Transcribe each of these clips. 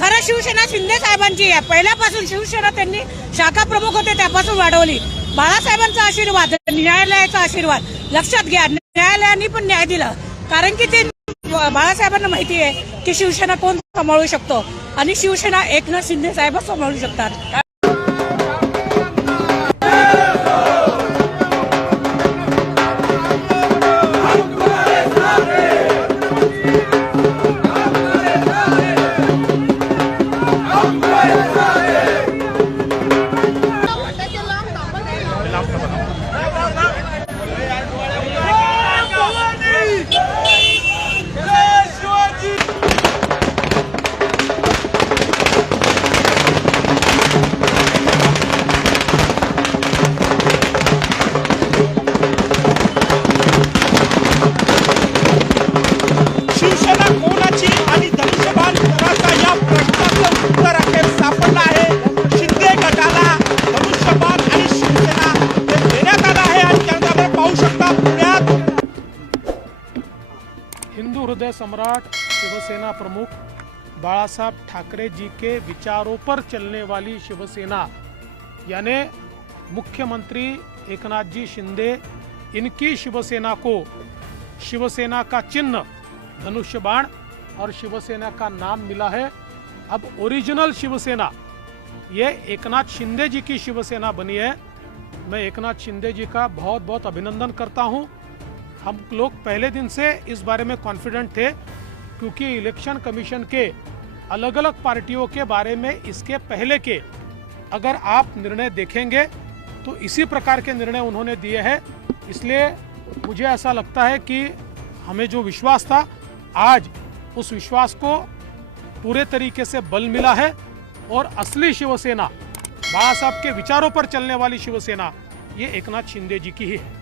खरं शिवसेना शिंदे साहेबांची आहे. पहिल्यापासून शिवसेना त्यांनी शाखा प्रमुख होते त्यापासून वाढवली. बाळासाहेबांचा आशीर्वाद, न्यायालयाचा आशीर्वाद लक्षात घ्या. न्यायालयाने पण न्याय दिला, कारण की ते बाळासाहेबांना माहिती आहे की शिवसेना कोण सांभाळू शकतो आणि शिवसेना एकनाथ शिंदे साहेबच सांभाळू शकतात. हिंदू हृदय सम्राट शिवसेना प्रमुख बाळासाहेब ठाकरे जी के विचारों पर चलने वाली शिवसेना, यानी मुख्यमंत्री एकनाथ जी शिंदे, इनकी शिवसेना को शिवसेना का चिन्ह धनुष्य बाण और शिवसेना का नाम मिला है. अब ओरिजिनल शिवसेना ये एकनाथ शिंदे जी की शिवसेना बनी है. मैं एकनाथ शिंदे जी का बहुत बहुत अभिनंदन करता हूं. हम लोग पहले दिन से इस बारे में कॉन्फिडेंट थे, क्योंकि इलेक्शन कमीशन के अलग अलग पार्टियों के बारे में इसके पहले के अगर आप निर्णय देखेंगे तो इसी प्रकार के निर्णय उन्होंने दिए हैं. इसलिए मुझे ऐसा लगता है कि हमें जो विश्वास था, आज उस विश्वास को पूरे तरीके से बल मिला है और असली शिवसेना, बाबा साहब के विचारों पर चलने वाली शिवसेना, ये एकनाथ शिंदे जी की ही है.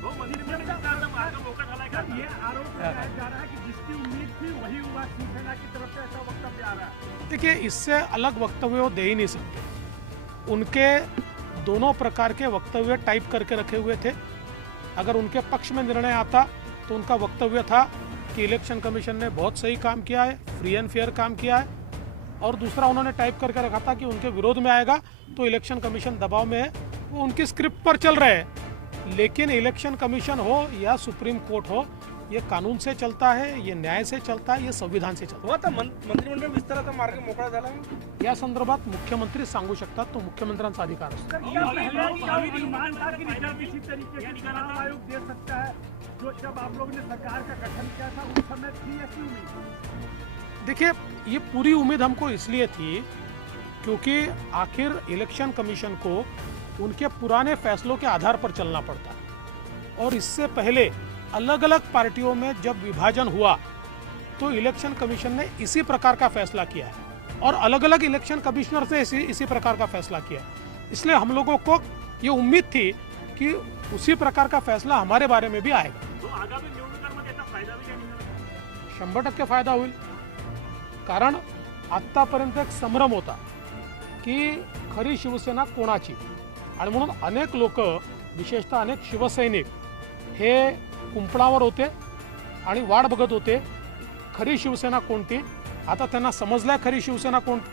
देखिए, इससे अलग वक्तव्य वो दे ही नहीं सकते. उनके दोनों प्रकार के वक्तव्य टाइप करके रखे हुए थे. अगर उनके पक्ष में निर्णय आता तो उनका वक्तव्य था कि इलेक्शन कमीशन ने बहुत सही काम किया है, फ्री एंड फेयर काम किया है. और दूसरा उन्होंने टाइप करके रखा था कि उनके विरोध में आएगा तो इलेक्शन कमीशन दबाव में है. वो उनकी स्क्रिप्ट पर चल रहे हैं. लेकिन इलेक्शन कमीशन हो या सुप्रीम कोर्ट हो, ये कानून से चलता है, ये न्याय से चलता है, ये संविधान से चलता है. मंत्रिमंडळ विस्ताराचा मार्ग मोकळा झाला. या संदर्भात मुख्यमंत्री सांगू शकतात, तो मुख्यमंत्र्यांचा अधिकार असतो. देखिए, ये पूरी उम्मीद हमको इसलिए थी क्योंकि आखिर इलेक्शन कमीशन को उनके पुराने फैसलों के आधार पर चलना पड़ता है. और इससे पहले अलग अलग पार्टियों में जब विभाजन हुआ तो इलेक्शन कमीशन ने इसी प्रकार का फैसला किया है और अलग अलग इलेक्शन कमिश्नर से इसी प्रकार का फैसला किया है. इसलिए हम लोगों को ये उम्मीद थी कि उसी प्रकार का फैसला हमारे बारे में भी आएगा. 100% फायदा होईल. कारण आतापर्यंत एक संभ्रम होता की खरी शिवसेना कोणाची, आणि म्हणून अनेक लोक, विशेषतः अनेक शिवसैनिक हे कुंपणावर होते आणि वाट बघत होते खरी शिवसेना कोणती. आता त्यांना समजलंय खरी शिवसेना कोणती.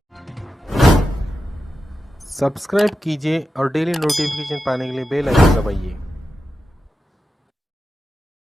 सब्सक्राइब कीजिए और डेली नोटिफिकेशन पाने के लिए बेल आइकन दबाइए.